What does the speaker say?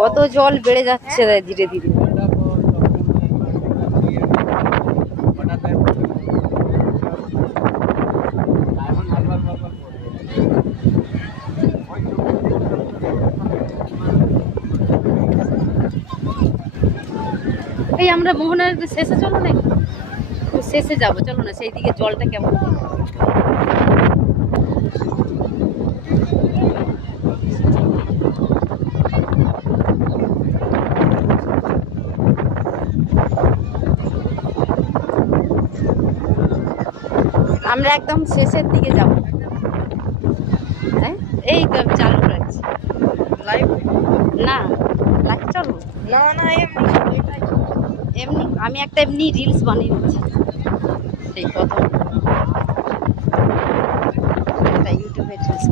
কত জল বেড়ে যাচ্ছে ধীরে ধীরে। এই আমরা মোহনার শেষে চলো না, শেষে যাবো চলো না, সেই দিকে জলটা কেমন। আমরা একদম শেষের দিকে যাব। হ্যাঁ এই তো চালু করেছি লাইভ। না লাইভ চলো না না এমনি আমি একটা এমনি রিলস বানিয়ে নিচ্ছি সেই প্রথম একটা ইউটিউবে রিলস।